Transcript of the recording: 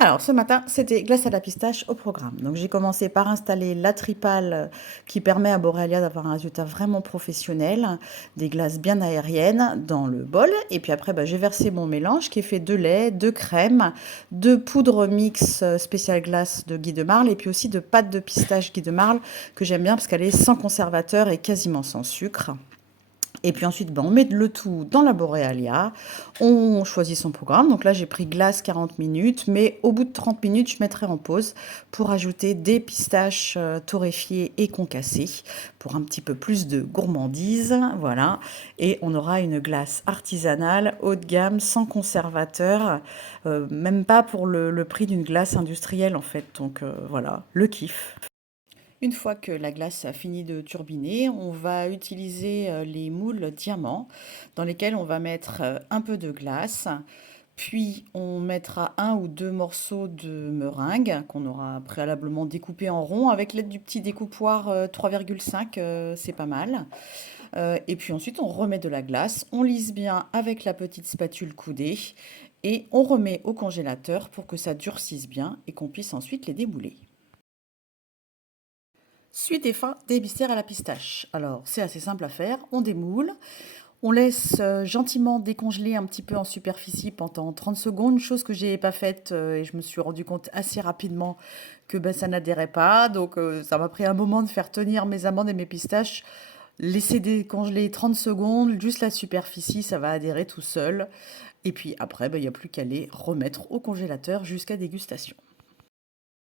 Alors, ce matin, c'était glace à la pistache au programme. Donc, j'ai commencé par installer la tripale qui permet à Borealia d'avoir un résultat vraiment professionnel, des glaces bien aériennes dans le bol. Et puis après, j'ai versé mon mélange qui est fait de lait, de crème, de poudre mix spéciale glace de Guy de Marle et puis aussi de pâte de pistache Guy de Marle que j'aime bien parce qu'elle est sans conservateur et quasiment sans sucre. Et puis ensuite, on met le tout dans la Borealia. On choisit son programme. Donc là, j'ai pris glace 40 minutes, mais au bout de 30 minutes, je mettrai en pause pour ajouter des pistaches torréfiées et concassées pour un petit peu plus de gourmandise. Voilà. Et on aura une glace artisanale, haut de gamme, sans conservateur, même pas pour le prix d'une glace industrielle en fait. Donc voilà, le kiff. Une fois que la glace a fini de turbiner, on va utiliser les moules diamants dans lesquels on va mettre un peu de glace, puis on mettra un ou deux morceaux de meringue qu'on aura préalablement découpé en rond avec l'aide du petit découpoir 3,5, c'est pas mal. Et puis ensuite on remet de la glace, on lisse bien avec la petite spatule coudée et on remet au congélateur pour que ça durcisse bien et qu'on puisse ensuite les démouler. Suite et fin des biscuits à la pistache. Alors, c'est assez simple à faire. On démoule, on laisse gentiment décongeler un petit peu en superficie pendant 30 secondes, chose que j'ai pas faite et je me suis rendu compte assez rapidement que ça n'adhérait pas. Donc, ça m'a pris un moment de faire tenir mes amandes et mes pistaches. Laisser décongeler 30 secondes, juste la superficie, ça va adhérer tout seul. Et puis après, il n'y a plus qu'à les remettre au congélateur jusqu'à dégustation.